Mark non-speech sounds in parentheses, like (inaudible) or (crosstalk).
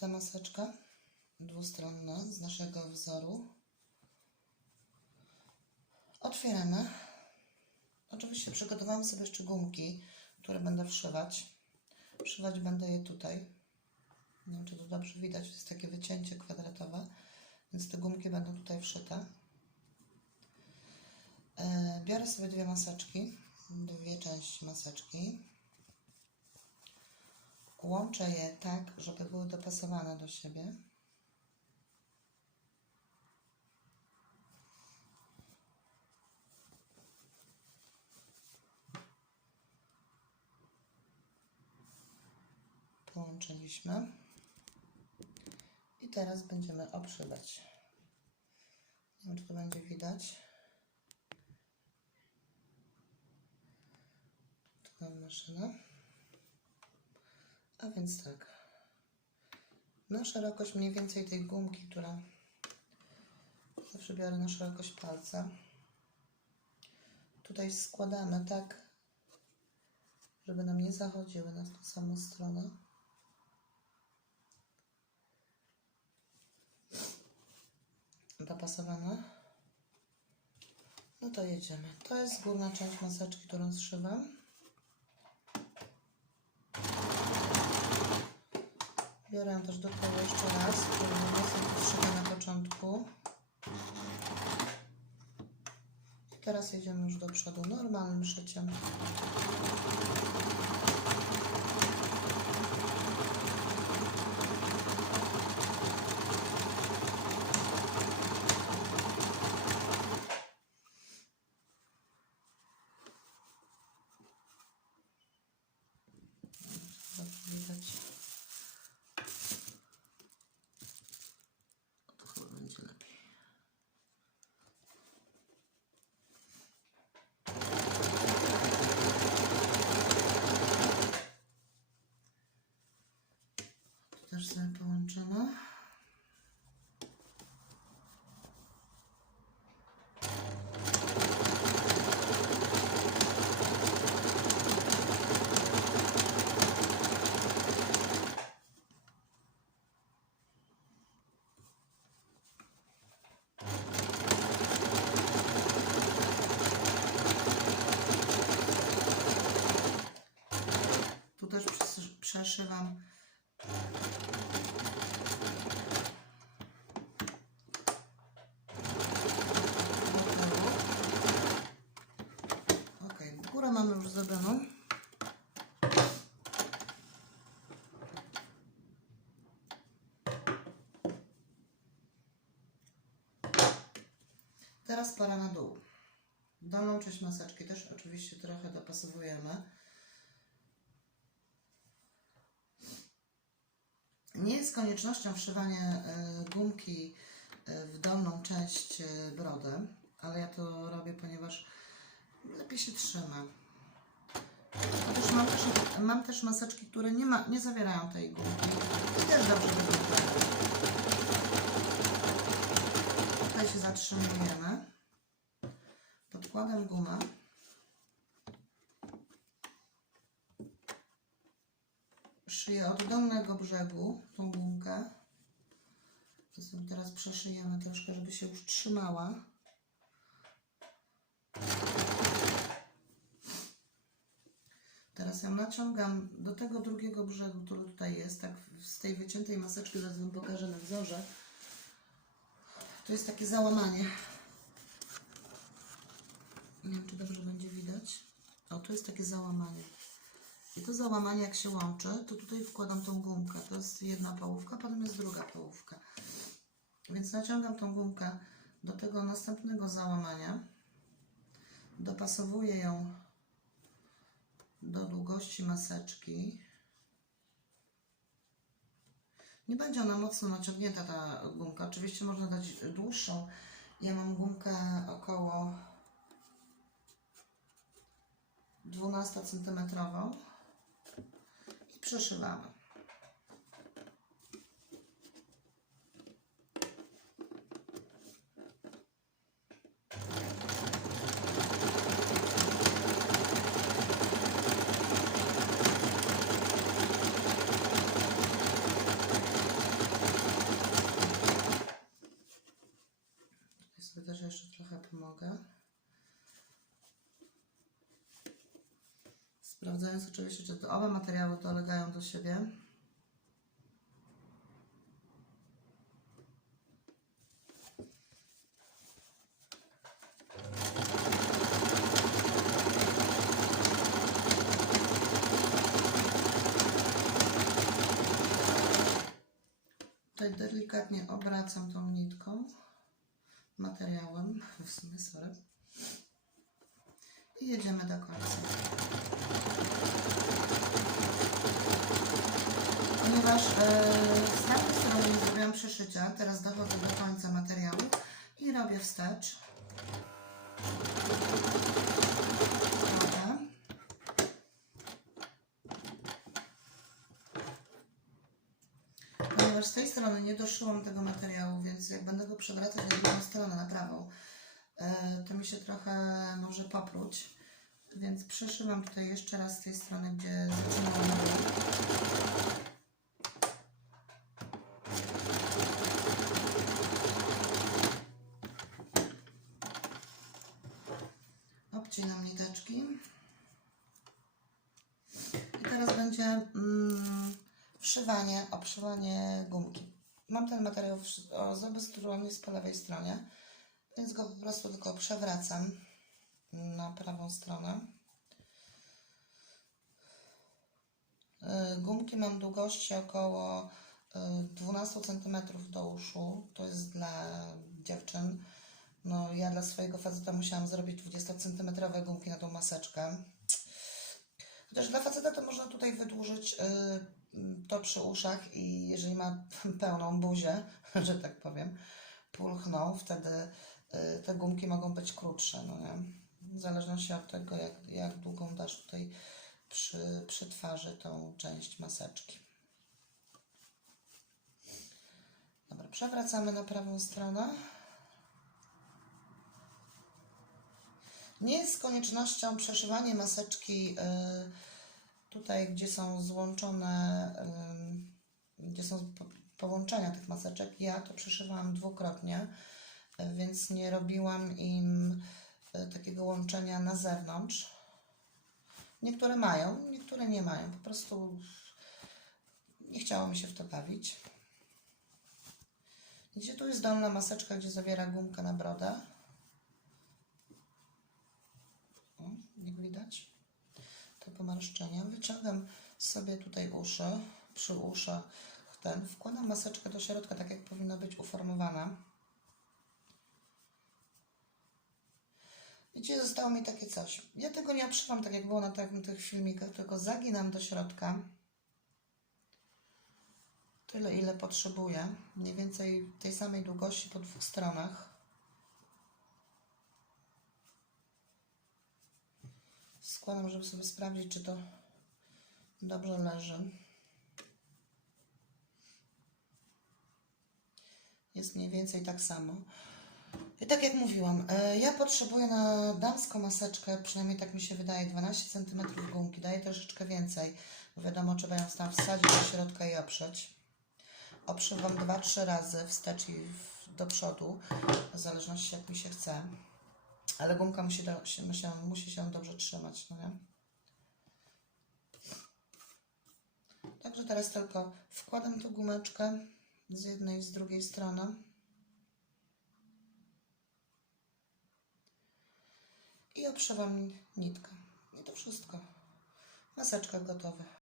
Przyszyta maseczka dwustronna z naszego wzoru. Otwieramy. Oczywiście przygotowałam sobie jeszcze gumki, które będę wszywać. Wszywać będę je tutaj. Nie wiem, czy to dobrze widać, jest takie wycięcie kwadratowe, więc te gumki będą tutaj wszyte. E, Biorę sobie dwie maseczki, dwie części maseczki. Łączę je tak, żeby były dopasowane do siebie. Połączyliśmy. I teraz będziemy obszywać. Nie wiem, czy to będzie widać. Tu mam maszynę. A więc tak. Na szerokość mniej więcej tej gumki, która zawsze biorę na szerokość palca. Tutaj składamy tak, żeby nam nie zachodziły na tą samą stronę. Dopasowane. No to jedziemy. To jest górna część maseczki, którą zszywam. Biorę też do tyłu jeszcze raz, który mocno na początku. Teraz jedziemy już do przodu normalnym szyciem. Dobrze widać. To chyba będzie lepiej. Tu też sobie połączymy. Tu też przes- przeszywam. Ok, górę mamy już zrobioną. Teraz para na dół. Dolną część maseczki też oczywiście trochę dopasowujemy. Nie jest koniecznością wszywanie y, gumki y, w dolną część y, brody, ale ja to robię, ponieważ lepiej się trzyma. Chociaż mam też, mam też maseczki, które nie, ma, nie zawierają tej gumki i też dobrze wyglądają. Tutaj się zatrzymujemy. Podkładam gumę. Szyję od dolnego brzegu tą gumkę. Sobie teraz przeszyjemy troszkę, żeby się już trzymała. Teraz ją naciągam do tego drugiego brzegu, który tutaj jest, tak z tej wyciętej maseczki, zaraz Wam pokażę na wzorze. To jest takie załamanie. Nie wiem, czy dobrze będzie widać. O, tu jest takie załamanie. I to załamanie jak się łączy, to tutaj wkładam tą gumkę. To jest jedna połówka, potem jest druga połówka. Więc naciągam tą gumkę do tego następnego załamania. Dopasowuję ją do długości maseczki. Nie będzie ona mocno naciągnięta ta gumka. Oczywiście można dać dłuższą. Ja mam gumkę około 12 cm i przeszywamy. Sprawdzając oczywiście, czy te oba materiały dolegają do siebie. Tutaj delikatnie obracam tą nitką, materiałem, w sumie sorry. I jedziemy do końca. Ponieważ e, z tamtej strony zrobiłam przeszycia, teraz dochodzę do końca materiału i robię wstecz. Ponieważ z tej strony nie doszyłam tego materiału, więc jak będę go przewracać na drugą stronę, na prawą, e, to mi się trochę może popruć. Więc przeszywam tutaj jeszcze raz z tej strony, gdzie zaczynałam. Obcinam niteczki. I teraz będzie mm, wszywanie, obszywanie gumki. Mam ten materiał wszy- o, zabestruowany jest po lewej stronie, więc go po prostu tylko przewracam na prawą stronę. Y, Gumki mam długości około y, 12 cm do uszu. To jest dla dziewczyn. No, ja dla swojego faceta musiałam zrobić 20 cm gumki na tą maseczkę. Chociaż dla faceta to można tutaj wydłużyć y, to przy uszach i jeżeli ma (laughs) pełną buzię, (laughs) że tak powiem, pulchną, wtedy te gumki mogą być krótsze, no nie? W zależności od tego, jak, jak długą dasz tutaj przy, przy twarzy tą część maseczki. Dobra, przewracamy na prawą stronę. Nie jest koniecznością przeszywanie maseczki y, tutaj, gdzie są złączone, y, gdzie są po- połączenia tych maseczek. Ja to przeszywałam dwukrotnie, y, więc nie robiłam im takiego łączenia na zewnątrz. Niektóre mają, niektóre nie mają. Po prostu nie chciało mi się w to bawić. Gdzie tu jest dolna maseczka, gdzie zawiera gumkę na brodę. O, jak widać, to pomarszczenia. Wyciągam sobie tutaj uszy, przy uszach ten, wkładam maseczkę do środka, tak jak powinna być uformowana. Widzicie, zostało mi takie coś. Ja tego nie obszywam tak, jak było na tych, tych filmikach, tylko zaginam do środka. Tyle, ile potrzebuję. Mniej więcej tej samej długości po dwóch stronach. Składam, żeby sobie sprawdzić, czy to dobrze leży. Jest mniej więcej tak samo. Tak jak mówiłam, e, ja potrzebuję na damską maseczkę, przynajmniej tak mi się wydaje, 12 cm gumki. Daję troszeczkę więcej, bo wiadomo, trzeba ją tam wsadzić do środka i oprzeć. Oprzywam 2-3 razy wstecz i w, do przodu, w zależności jak mi się chce. Ale gumka musi, do, się, musi, musi się dobrze trzymać, no nie? Także teraz tylko wkładam tą gumeczkę z jednej i z drugiej strony. I obszywam nitkę. I to wszystko. Maseczka gotowa.